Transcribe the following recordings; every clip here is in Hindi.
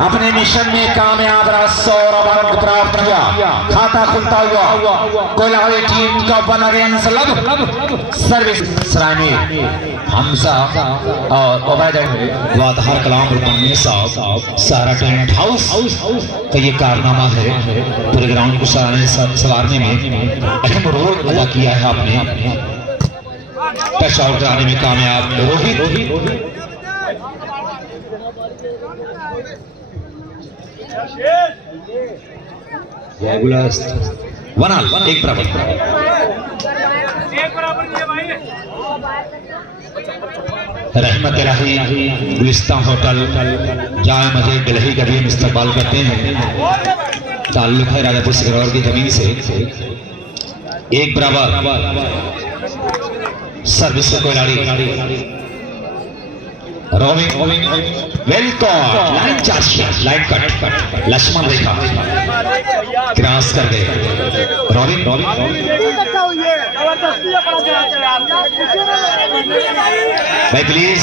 अपने मिशन में कामयाब रहा, 100 अंक प्राप्त किया, खाता खुलता हुआ कोयलाड़ी टीम का 1 अगेंस्ट लब सर्विस सराय हमजा और ओबैद वादहर कलाम साहब सारा टेंट हाउस का ये कारनामा है। पूरे ग्राउंड को संवारने में अहम रोल अदा किया है आपने। टच आउट कराने में कामयाब रोहित। वनाल एक बराबर रहमत इलाही गुलिस्तान होटल जाए मस्जिद दिल्ली का भी हम इस्तेमाल करते हैं। ताल्लुक है राजापुर सिकरौर की जमीन से। एक बराबर सर्विस कोयलाड़ी रोमिंग वेल कॉट line charge line cut Lakshman रेखा क्रॉस कर गए। रोमिंग भाई प्लीज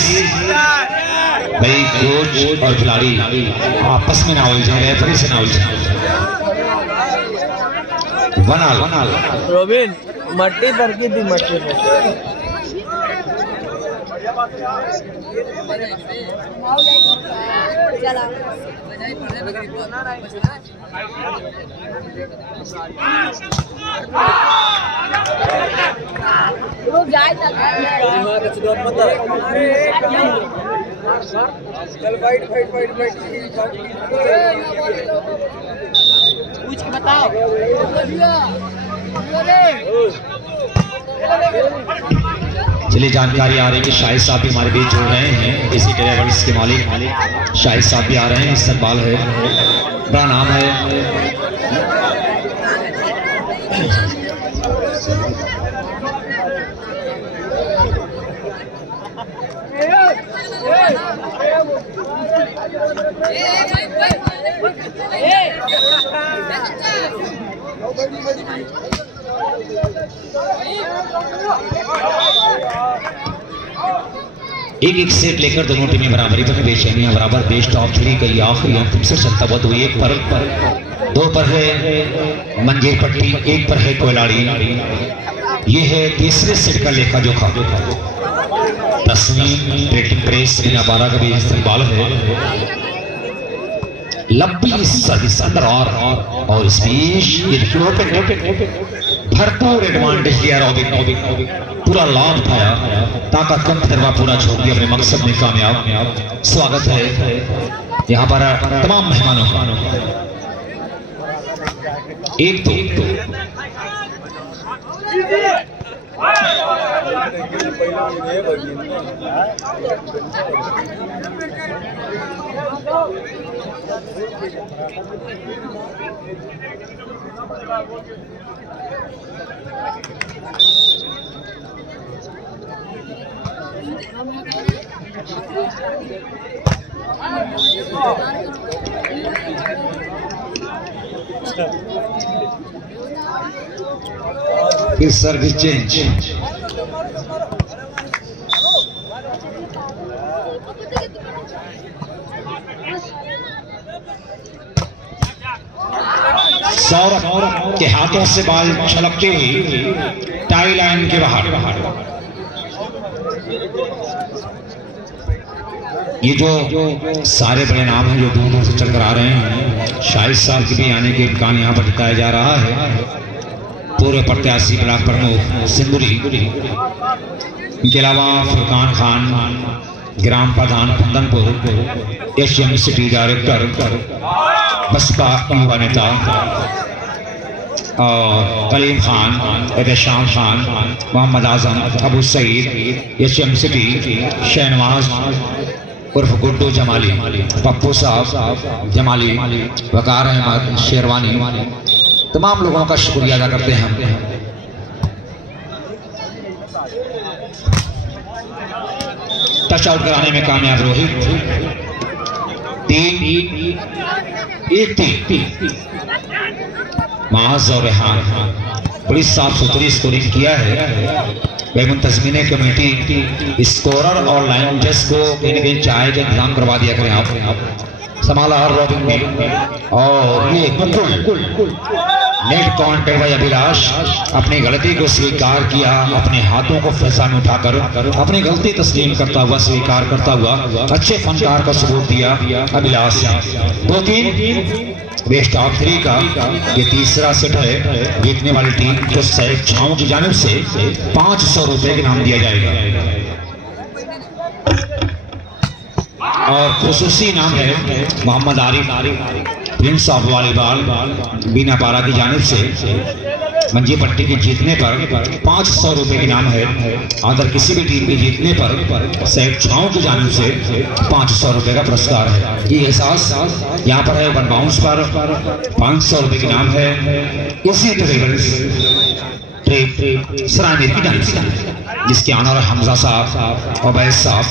भाई कोच और खिलाड़ी आपस में ना उलझे, रेफरी से ना उलझे। वनाल रोबिन मट्टी पर की थी मट्टी पर पूछ के बताओ। चलिए जानकारी आ रही है कि शाहिद साहब भी हमारे बीच जुड़ रहे हैं। इसी ट्रेवल्स के मालिक शाहिद साहब भी आ रहे हैं। इस्तकबाल है, बड़ा नाम है। एक सेट लेकर दोनों टीमें बराबरी पर बेचैनियां बराबर। बेस्ट ऑफ 3 का ये आखिरी अंतिम से चलता हुआ तो एक पर 2 पर है मंजीर पट्टी, 1 पर है कोयलाड़ी। ये है तीसरे सेट का लेखा जोखा। तस्वीर रेटिंग प्रेस 12 का भी इस्तेमाल है। लंबी सर्विस अंदर और स्पेस भरपूर एडवांटेज लिया रॉबिन, पूरा लाभ उठाया, ताकत कम तरवा पूरा छोड़ दिया, अपने मकसद में कामयाब। स्वागत है यहाँ पर तमाम मेहमानों का। 1-2 फिर सर्विस चेंज। सौरभ के हाथों से बाल छलकते हुए टाई लाइन के बाहर। ये जो सारे बड़े नाम हैं जो दूर दूर से चलकर आ रहे हैं, शाहिद साहब के भी आने के इम्कान यहाँ पर जताया जा रहा है। पूर्व प्रत्याशी ब्लॉक प्रमुख सिंदुरी, इनके अलावा फुरकान खान ग्राम प्रधान Kundanpur, Asian city director Baspa युवा नेता, और कलीम खान, एहतशाम खान, मोहम्मद आजम, अबू सईद, एशियन सिटी, शहनवाज उर्फ गुड्डू जमाली, पप्पू साहब जमाली, वकार अहमद शेरवानी, तमाम लोगों का शुक्रिया अदा करते हैं हम। टच आउट कराने में कामयाब रोहित। 3 माज और रेहान बड़ी साफ सुथरी स्कोरिंग किया है। मुंतजमीन कमेटी स्कोरर और लाइन जज को कहीं न कहीं चाय का इंतजाम करवा दिया करें आप। संभाला हर रॉबिंग में और ये मुकुल नेट काउंटर भाई अभिलाष अपनी गलती को स्वीकार किया, अपने हाथों को फैसा में उठाकर अपनी गलती तस्लीम करता हुआ स्वीकार करता हुआ अच्छे फनकार का सबूत दिया अभिलाष। 2-3 बेस्ट ऑफ 3 का ये तीसरा सेट है। जीतने वाली टीम को सैफ छाओं की जानिब से 500 रुपए के नाम दिया जाएगा और खुसूसी नाम है Mohammad Arif prince of volleyball Beenapara की जानिब से मंजी पट्टी के जीतने पर 500 रुपए की नाम है। अगर किसी भी टीम के जीतने पर सैफ छाओं की जानिब से 500 रुपए का पुरस्कार है। ये एहसास यहाँ पर है। 1 बाउंस पर 500 रुपए की नाम है। इसी सरामीर की जानिब से जिसके ऑनर हमजा साहब और बैस साहब।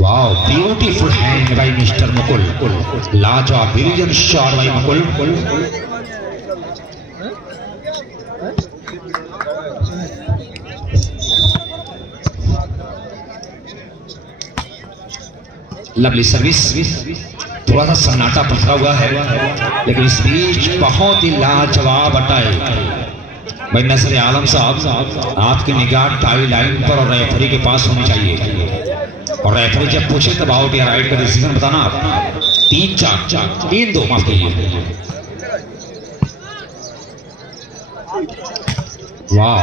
Wow beautiful hand by mister Mukul, लाजवाब brilliant shot by Mukul. Lovely service, थोड़ा सा सन्नाटा पथरा हुआ है लेकिन इस बीच बहुत ही लाजवाब अटाई भाई नसर आलम साहब। आपकी निगाह टाई लाइन पर और रेफरी के पास होनी चाहिए और रेफरी जब पूछे तब आउट या राइट का डिसीजन बताना आप। 3-4 माफ कीजिए। वाह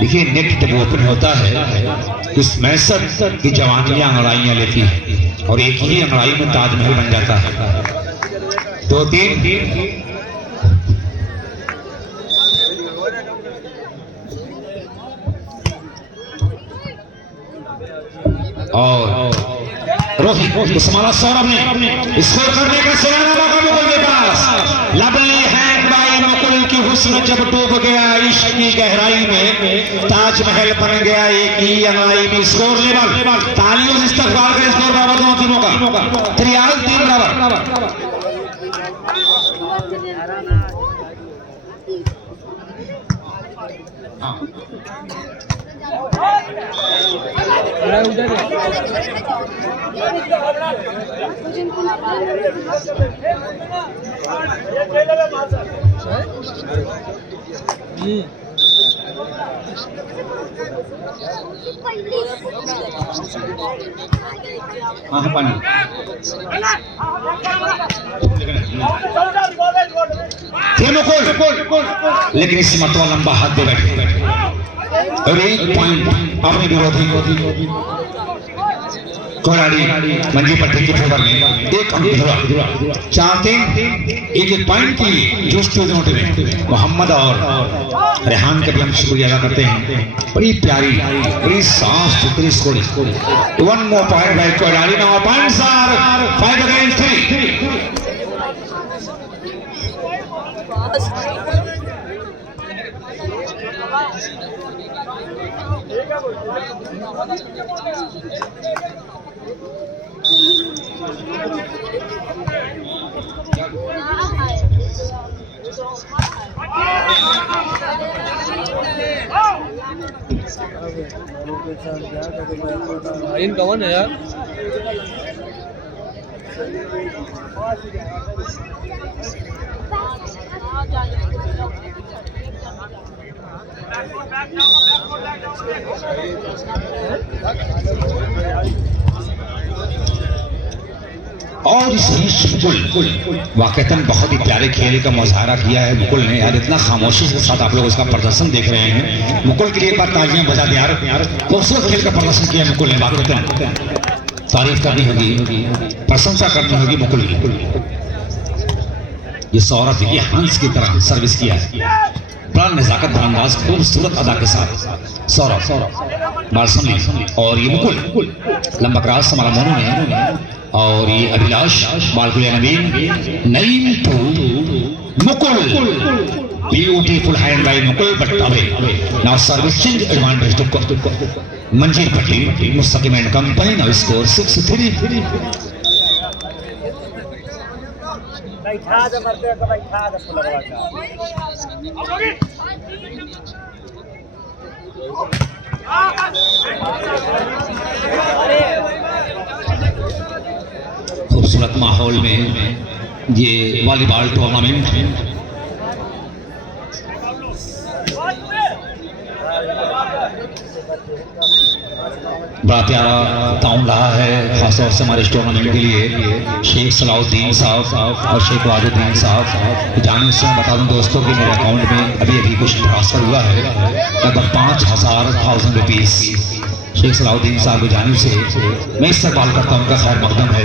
देखिए नेट जब ओपन होता है इस मैसर की जवानियां अंगड़ाइयां लेती है और एक ही अंगड़ाई में ताजमहल बन जाता है। 2-3 और रोहित समाला सौरभ ने स्कोर करने का सुनहरा मौका मुकुल के पास। लवली हैंड बाय मुकुल की हुस्न जब डूब गया इश्क की गहराई में ताजमहल बन गया एक ही अंगड़ाई में। स्कोर लेवल तालियों से इस्तकबाल का स्कोर बराबर दोनों टीमों का 3 बराबर। लेकिन इस मरतबा लंबा हाथ दे बैठे और 1 पॉइंट अपने विरोधी कोराड़ी मंजी पट्टी के फेवर में 1 अंक चाहते एक पॉइंट के लिए जो में मोहम्मद और रेहान का भी हम शुक्रिया अदा करते हैं। बड़ी प्यारी बड़ी साफ सुथरी scoring. 1 more point by Koradi. Now points are 5 against 3। इन कौन है यार? और इस मुकुल वाकईतन बहुत ही प्यारे खेल का मुजाहरा किया है मुकुल ने यार। इतना खामोशी के साथ आप लोग इसका प्रदर्शन देख रहे हैं। मुकुल के लिए एक बार तालियां बजा दें यार। खूबसूरत खेल का प्रदर्शन किया मुकुल ने। वाकईतन तारीफ करनी होगी, प्रशंसा करनी होगी मुकुल की। ये सौरभ देखिए हंस की तरह सर्विस किया है। बड़ा नजाकत भरंदाज खूबसूरत अदा के साथ सौरभ बालसमली और ये मुकुल लंबा क्रॉस हमारा मोनू ने और ये Abhilash Balkulia Naveen Naeem to Mukul. Beautiful hand by Mukul but away now service change advantage to Manjeer Patti Mustaqim and company. Now score 6-3। बैठा दे मरते को बैठा दे खूबसूरत माहौल में ये वॉलीबॉल टूर्नामेंट बड़ा प्यारा ताउन रहा है, खासतौर से हमारे इस टूर्नामेंट के लिए शेख सलाउद्दीन साहब और शेख वाजुद्दीन साहब जाने से मैं बता दूं दोस्तों कि मेरे अकाउंट में अभी कुछ ट्रांसफर हुआ है लगभग 5,000 रुपीज़ शेख सलाउद्दीन साहब की जानिब से मैं इस्तेमाल करता हूँ। उनका खैर मकदम है,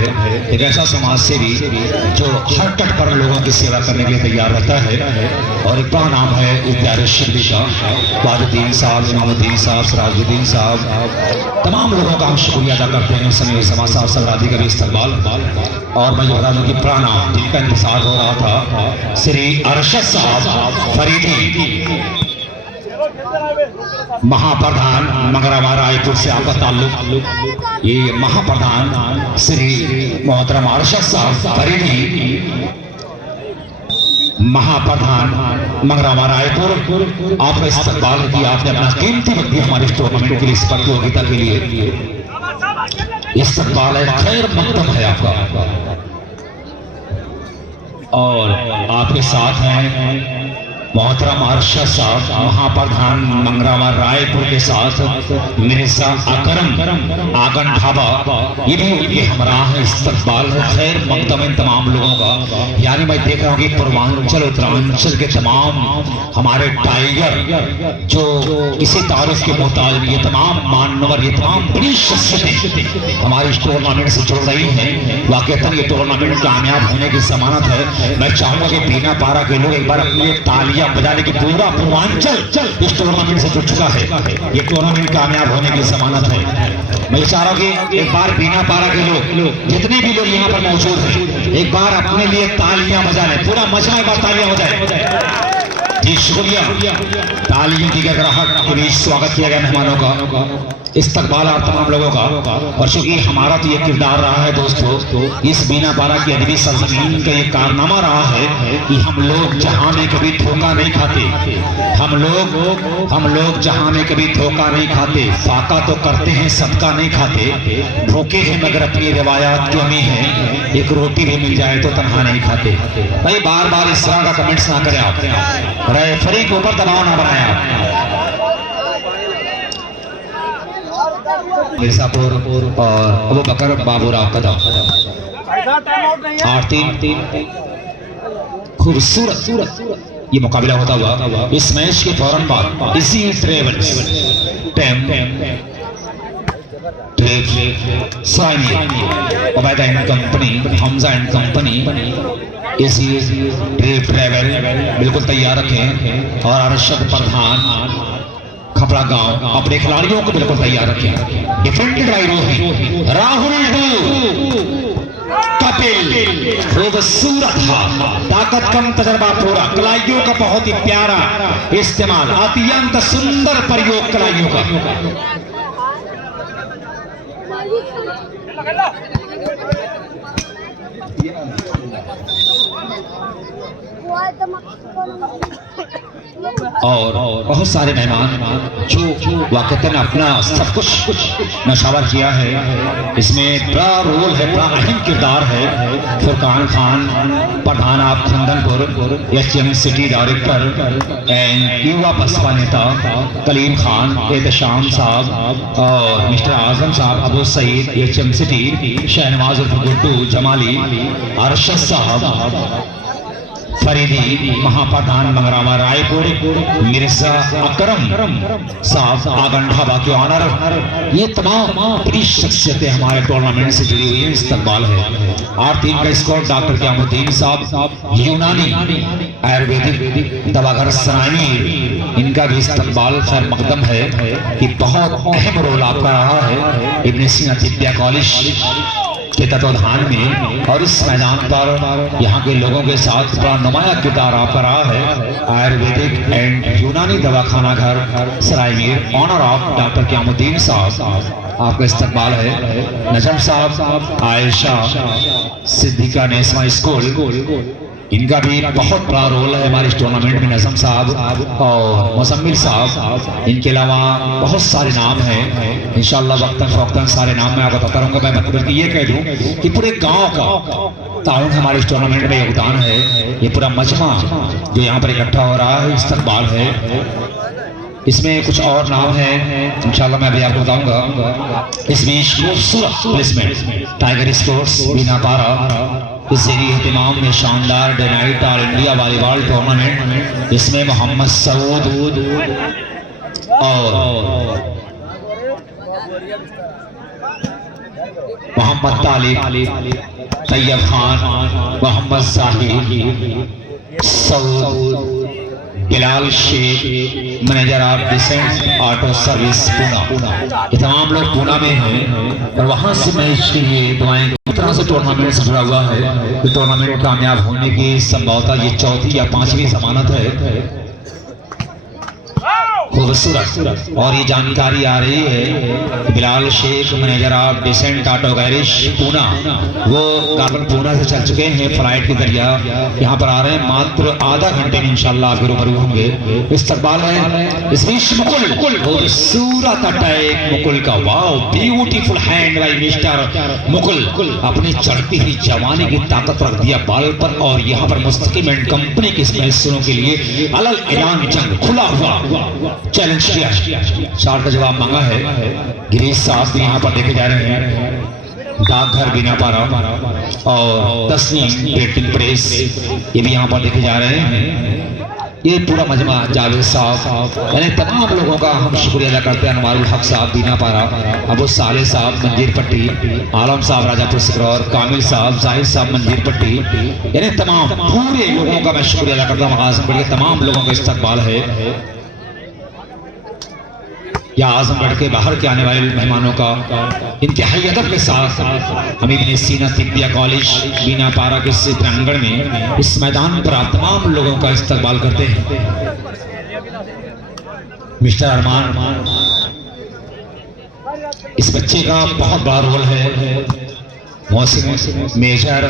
एक ऐसा समाज सेवी जो हर तट पर लोगों की सेवा करने के लिए तैयार रहता है और एक बड़ा नाम है इस प्यारे शिरडी का। वाजुद्दीन साहब, इमामुद्दीन साहब, सिराजुद्दीन साहब, तमाम लोगों का हम शुक्रिया अदा करते हैं। उस समय समाज साहब सगरादी का भी इस्तेमाल और मैं बता दूँ कि प्राणाम जिनका इंतजार हो रहा था श्री अरशद साहब फरीदी महाप्रधान मंगरावा रायपुर से आपका ताल्लुक। ये महाप्रधान श्री मोहतरम अरशद साहब फरीदी महाप्रधान मंगरावा रायपुर, आपका इस्तेमाल किया, आपने अपना कीमती वक्त दिया हमारे टूर्नामेंट के लिए, इस प्रतियोगिता के लिए। इस्तेमाल है, खैर मकदम है आपका। और आपके साथ हैं मोहतरम अरशद साहब महाप्रधान मंगरावा रायपुर के साथ मिर्जा अकरम आगन ढाबा, ये भी उनके हमरा है, इस्तकबाल है, खैर मकदम इन तमाम लोगों का। यानी मैं देख रहा हूँ कि पूर्वांचल उत्तरांचल के तमाम हमारे टाइगर जो इसी तारुफ के मोहताज, ये तमाम मानवर, ये तमाम बड़ी शख्सियतें हमारे इस टूर्नामेंट से जुड़ रही हैं। वाकईतन ये टूर्नामेंट कामयाब होने की जमानत है। मैं चाहूँगा कि बीना पारा के लोग एक बार अपनी तालियां बजाने की, पूरा पूर्वांचल इस टूर्नामेंट से जुड़ चुका है, ये टूर्नामेंट कामयाब होने की जमानत है। मैं चाह रहा हूँ कि एक बार बीना पारा के लोग जितने भी लोग यहाँ पर मौजूद हैं एक बार अपने लिए तालियां बजा लें, पूरा मजमा एक बार तालियां बजाएं। जी शुक्रिया। तालियों की गड़गड़ाहट के बीच स्वागत किया गया मेहमानों का, इस्तकबाल आप तमाम लोगों का। और चूंकि हमारा तो ये किरदार रहा है दोस्तों, इस बीना पारा की अदबी सरजमीन का ये कारनामा रहा है कि हम लोग जहां में कभी धोखा नहीं खाते, हम लोग जहां में कभी धोखा नहीं खाते, फाका तो करते हैं सदका नहीं खाते, भूखे हैं मगर अपनी रिवायात क्यों नहीं है, एक रोटी भी मिल जाए तो तनहा नहीं खाते। भाई बार बार इस तरह का कमेंट्स ना करें आप, रेफरी के ऊपर दबाव ना बनाए आप। मिर्जापुर और अबू बकर बाबूराव कदम 8-3 खूबसूरत ये मुकाबला होता हुआ इस मैच के फौरन बाद इसी travels Ubaida and company, Hamza and company, इसी ट्रेवल बिल्कुल तैयार रखें और अरशद प्रधान खपड़ा गांव अपने खिलाड़ियों को बिल्कुल तैयार रखें। डिफेंडेड बाय रोहित, राहुल कपिल खूबसूरत ताकत कम तजर्बा पूरा, कलाइयों का बहुत ही प्यारा इस्तेमाल, अत्यंत सुंदर प्रयोग कलाइयों का। और बहुत सारे मेहमान जो वाकईतन अपना सब कुछ नशावर किया है, इसमें बड़ा रोल है, बड़ा अहम किरदार है। फुरकान खान प्रधान आप खुंदनपुर एचएम सिटी डायरेक्टर एंड युवा बसपा नेता, कलीम खान, एहतशाम साहब और मिस्टर आजम साहब, अबू सईद एचएम सिटी, शहनवाज गुड्डू जमाली, अरशद साहब फरीदी महाप्रधान मंगरावा रायपुर, मिर्जा अकरम साहब आगन ढाबा के ऑनर, ये तमाम बड़ी शख्सियतें हमारे टूर्नामेंट से जुड़ी हुई है। इस्तकबाल है 8-3 का स्कोर। डॉक्टर क़यामुद्दीन साहब यूनानी आयुर्वेदिक दवाघर सरायनी, इनका भी इस्तकबाल खैर मकदम है कि बहुत अहम रोल आपका रहा है इब्न सीना तिब्बिया कॉलेज के तत्वाधान में, और इस मैदान पर यहाँ के लोगों के साथ बड़ा नुमाया किरदार आपका रहा है। आयुर्वेदिक एंड यूनानी दवाखाना घर सरायमीर, ऑनर ऑफ डॉक्टर क़यामुद्दीन साहब, आपका इस्तकबाल है। नजम साहब, आयशा सिद्दीका नेस्मा स्कूल इनका भी बहुत बड़ा रोल है हमारे इस टूर्नामेंट में। नजम साहब और मुसम्मिल साहब, इनके अलावा बहुत सारे नाम हैं। इंशाल्लाह वक्तन फौक्तन सारे नाम मैं आपको बताता रहूँगा। मैं मतलब कि ये कह दूँ कि पूरे गांव का ताउन हमारे इस टूर्नामेंट में योगदान है। ये पूरा मजमा जो यहाँ पर इकट्ठा हो रहा है, इस्तकबाल है। इसमें कुछ और नाम है, इंशाल्लाह मैं अभी आपको बताऊंगा। इसमें खूबसूरत प्लेसमेंट टाइगर स्पोर्ट्स बीनापारा इस जरिए एहतमाम में शानदार day night all India volleyball tournament. इसमें मोहम्मद सऊद और Mohammad Talib, Tayyab Khan, Mohammad Sahib, Saud, Bilal Sheikh, manager of decent auto service Poona. ये तमाम लोग पूना में हैं और वहाँ से मैच के लिए दुआएं। इस तरह से टूर्नामेंट से जुड़ा हुआ है कि टूर्नामेंट कामयाब होने की संभवतः ये चौथी या पांचवी जमानत है। खूबसूरत और ये जानकारी आ रही है कि Bilal Sheikh manager of decent auto garage Pune, वो कार्बन पूना से चल चुके हैं फ्लाइट के जरिए, यहाँ पर आ रहे हैं। मात्र आधा घंटे में इंशाल्लाह आप रूबरू होंगे। इस्तकबाल है इस बीच मुकुल, खूबसूरत अटैक मुकुल का, wow beautiful hand by mister Mukul. अपनी चढ़ती हुई जवानी की ताकत रख दिया बाल पर और यहाँ पर मुस्तकिम एंड कंपनी के मैचों के लिए अलल ऐलान जंग खुला हुआ चैलेंज किया। चार का जवाब मांगा है। गिरीश साहब भी यहाँ पर देखे जा रहे हैं। डाकघर बीनापारा और तस्नीम प्रिंटिंग प्रेस ये भी यहाँ पर देखे जा रहे हैं। ये पूरा मजमा जावेद साहब, यानी तमाम लोगों का हम शुक्रिया अदा करते हैं। अनवारुल हक साहब बीनापारा, अबू साले साहब मंजीर पट्टी, आलम साहब राजापुर सिकरौर, कामिल साहब, जाहिद साहब मंजीर पट्टी, यानी तमाम पूरे लोगों का मैं शुक्रिया अदा करता हूँ। आजमगढ़ के तमाम लोगों का इस्तकबाल है। या आजमगढ़ के बाहर के आने वाले मेहमानों का इंतहाई अदब के साथ हम इब्ने सीना तिब्बिया कॉलेज बीनापारा के इस प्रांगण में इस मैदान पर आप तमाम लोगों का इस्तकबाल करते हैं। मिस्टर अरमान, इस बच्चे का बहुत बड़ा रोल है। मौसम major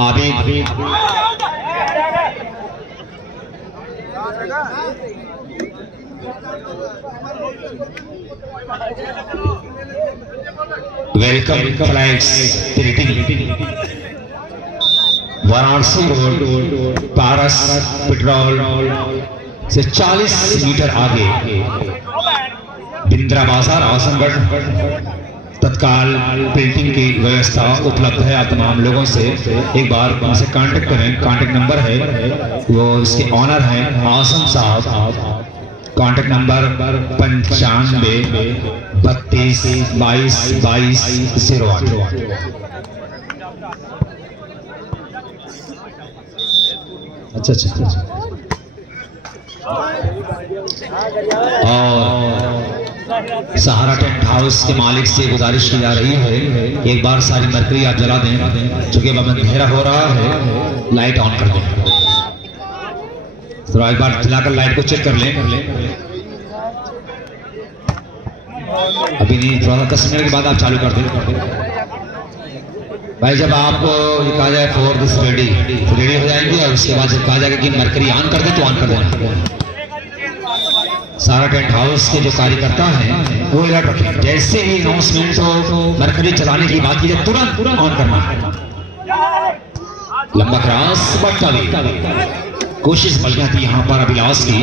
Abid, welcome flights Varanasi road Paras petrol से 40 मीटर आगे बिंद्रा बाजार आजमगढ़ तत्काल प्रिंटिंग की व्यवस्था उपलब्ध है। आप तमाम लोगों से एक बार उनसे कांटेक्ट करें। कांटेक्ट नंबर है वो इसके ऑनर हैं आसम साहब। Contact number 95 32 22 22 08। अच्छा। और सहारा टेंट हाउस के मालिक से गुजारिश की जा रही है एक बार सारी मरकरी आप जला दें, चूंकि अब अंधेरा हो रहा है। लाइट ऑन कर दें, तो एक बार जलाकर लाइट को चेक कर लें। अभी नहीं, थोड़ा सा 10 मिनट के बाद आप चालू कर दें भाई। जब आपको ये कहा जाए फॉर दिस रेडी, तो रेडी हो जाएंगे और उसके बाद जब कहा जाएगा कि मरकरी ऑन कर दे तो ऑन कर देना। सारा टेंट हाउस के जो कार्यकर्ता हैं वो अलर्ट रखें। जैसे ही अनाउंसमेंट हो मरकरी चलाने की बात की जाए तुरंत ऑन करना। लंबा क्रॉस बट्टा कोशिश बल्कि थी यहाँ पर अभिलाष की,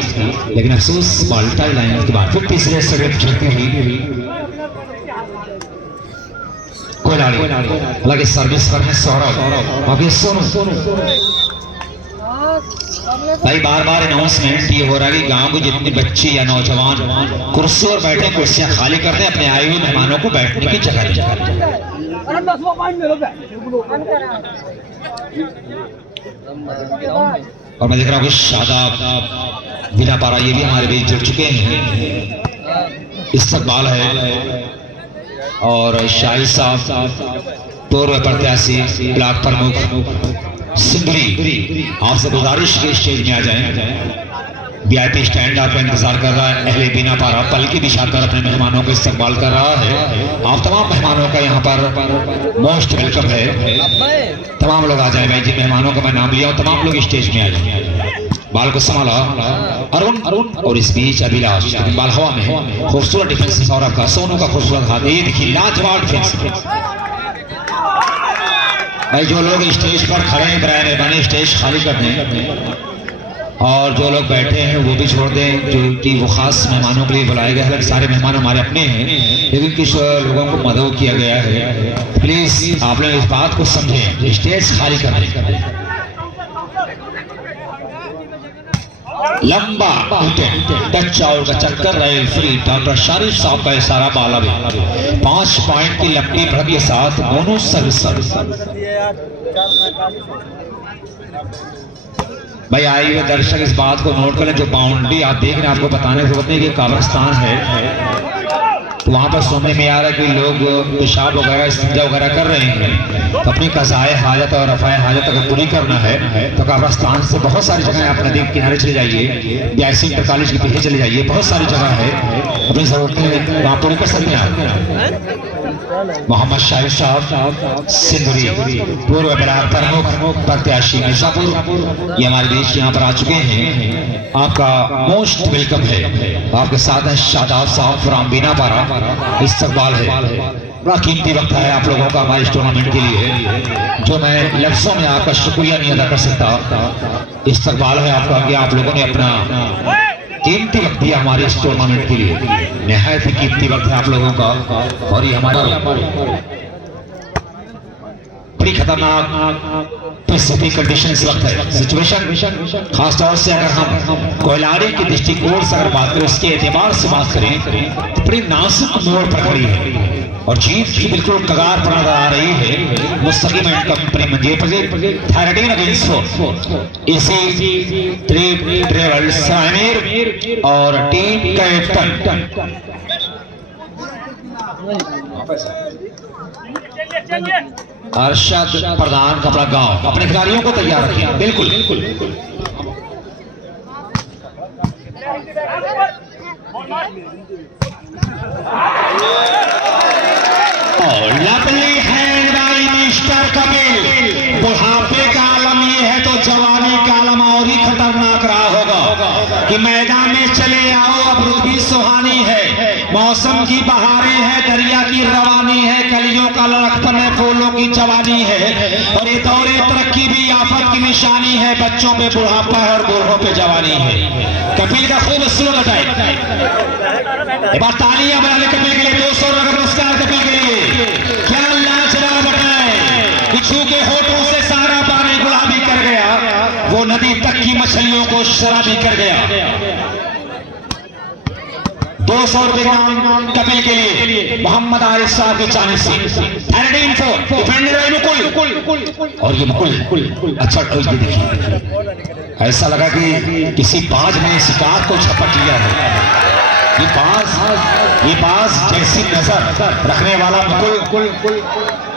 लेकिन अफसोस बाल्टा लाइन के बाद फिर तीसरे सड़क चलती हुई कोयलाड़ी, हालांकि सर्विस पर है सौरभ। अभी सोनू भाई बार बार अनाउंसमेंट ये हो रहा है कि गांव के जितने बच्चे या नौजवान कुर्सी और बैठे, कुर्सियां खाली कर दें, अपने आए हुए मेहमानों को बैठने की जगह दें। और मैं देख रहा हूँ कि शादाब बीनापारा ये भी हमारे बीच जुड़ चुके हैं। इस्तकबाल है और शाहिद साहब पूर्व प्रत्याशी ब्लॉक प्रमुख सिंधरी, आपसे गुजारिश के स्टेज में आ जाएं। वीआईपी स्टैंड आपका इंतजार कर रहा है। अहले बिना पारा पल की दिशा कर अपने मेहमानों को इस्तकबाल कर रहा है। आप तमाम मेहमानों का यहाँ पर मोस्ट वेलकम है। तमाम लोग आ जाए भाई, जिन मेहमानों का मैं नाम लिया हूँ तमाम लोग स्टेज में आ जाए। बाल को संभाला अरुण और इस बीच अभिलाष, लेकिन बाल हवा में खूबसूरत डिफेंस सौरभ का, सोनू का खूबसूरत हाथ। ये देखिए लाजवाब डिफेंस भाई। जो लोग स्टेज पर खड़े हैं बराए मेहरबानी स्टेज खाली कर दें, और जो लोग बैठे हैं वो भी छोड़ दें, जो कि वो खास मेहमानों के लिए बुलाए गए हैं। सारे मेहमान हमारे अपने हैं, लेकिन कुछ लोगों को मदऊ किया गया है। प्लीज आप लोग इस बात को समझें, स्टेज खाली कर दें। लंबा टच आउट का चक्कर रहे फ्री। डॉक्टर शारिफ साहब का इशारा बाला में 5 पॉइंट की लंबी बढ़त के साथ दोनों सर्विस भाई। आए हुए दर्शक इस बात को नोट करें, जो बाउंड्री आप देख रहे हैं, आपको बताने की जरूरत नहीं कि कब्रिस्तान है, तो वहाँ पर सुनने में आ रहा है कि लोग पेशाब वगैरह इस्तिंजा वगैरह कर रहे हैं। तो अपनी कज़ाए हाजत और रफ़ाए हाजत अगर पूरी करना है तो कब्रिस्तान से बहुत सारी जगह आप नदी के किनारे चले जाइए, BIC इंटर कॉलेज के पीछे चले जाइए, बहुत सारी जगह है, अपनी ज़रूरतें वहाँ पूरी कर सकते हैं आप। मोहम्मद शाहिद साहब सिंधुरी पूर्व ब्लॉक प्रमुख प्रत्याशी मिर्जापुर, ये हमारे बीच यहाँ पर आ चुके हैं। आपका मोस्ट वेलकम है। आपके साथ हैं शादाब साहब फ्रॉम बीना पारा। इस्तकबाल है, बड़ा कीमती वक्त है आप लोगों का हमारे इस टूर्नामेंट के लिए, जो मैं लफ्जों में आपका शुक्रिया नहीं अदा कर सकता। इस्तकबाल है आपका कि आप लोगों ने अपना कीमती वक्त दिया हमारे इस टूर्नामेंट के लिए। निहायत ही कीमती वक्त है आप लोगों का, और ये हमारा बड़ी खतरनाक स्थिति कंडीशन इस वक्त है, सिचुएशन। खासतौर से अगर हम कोयलारी की दृष्टिकोण से अगर बात करें, उसके एतबार से बात करें तो बड़ी नाजुक मोड़ पर खड़ी है और जीत की बिल्कुल कगार पर नजर आ रही है। मुस्तकीम एंड कंपनी मंजे थर्टीन अगेंस्ट इसी ट्रेवल सामिर और टीम कैप्टन अरशद प्रधान कपड़ा गांव। अपने खिलाड़ियों को तैयार रखिए। बिल्कुल lovely hand by mister Kapil. बुढ़ापे का आलम ये है तो जवानी का आलम और ही खतरनाक रहा होगा कि मैदान में चले आओ, अब रुत भी सुहानी है, मौसम की बहारें हैं, दरिया की रवानी है, कलियों का लड़कपन है, फूलों की जवानी है, और ये दौरे तरक्की भी आफत की निशानी है। बच्चों पे बुढ़ापा है और बूढ़ों पे जवानी है। कपिल का खूब स्लो बताए, एक बार तालियां बना ले कपिल के लिए। 200 रकम पुरस्कार कपिल के लिए। क्या लाजवाब बताए, बिच्छू के होठों से सारा पानी गुलाबी कर गया, वो नदी तक की मछलियों को शराबी कर गया। 200 रुपए का कपिल के लिए। मोहम्मद आरिफ साहब की चालीस और ये मुकुल अच्छा देखिए, ऐसा लगा कि किसी बाज ने शिकार को झपट लिया है। ये बाज जैसी नजर रखने वाला मुकुल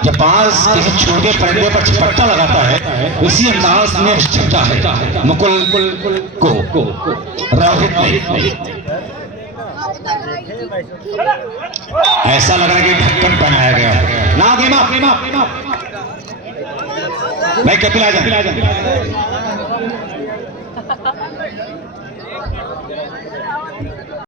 जब बाज किसी छोटे परिंदे पर झपट्टा लगाता है, उसी अंदाज में झपटा है मुकुल को रोहित ने। ऐसा लग रहा है कि ढक्कन पहनाया गया है ना। भाई कपिल आ जा।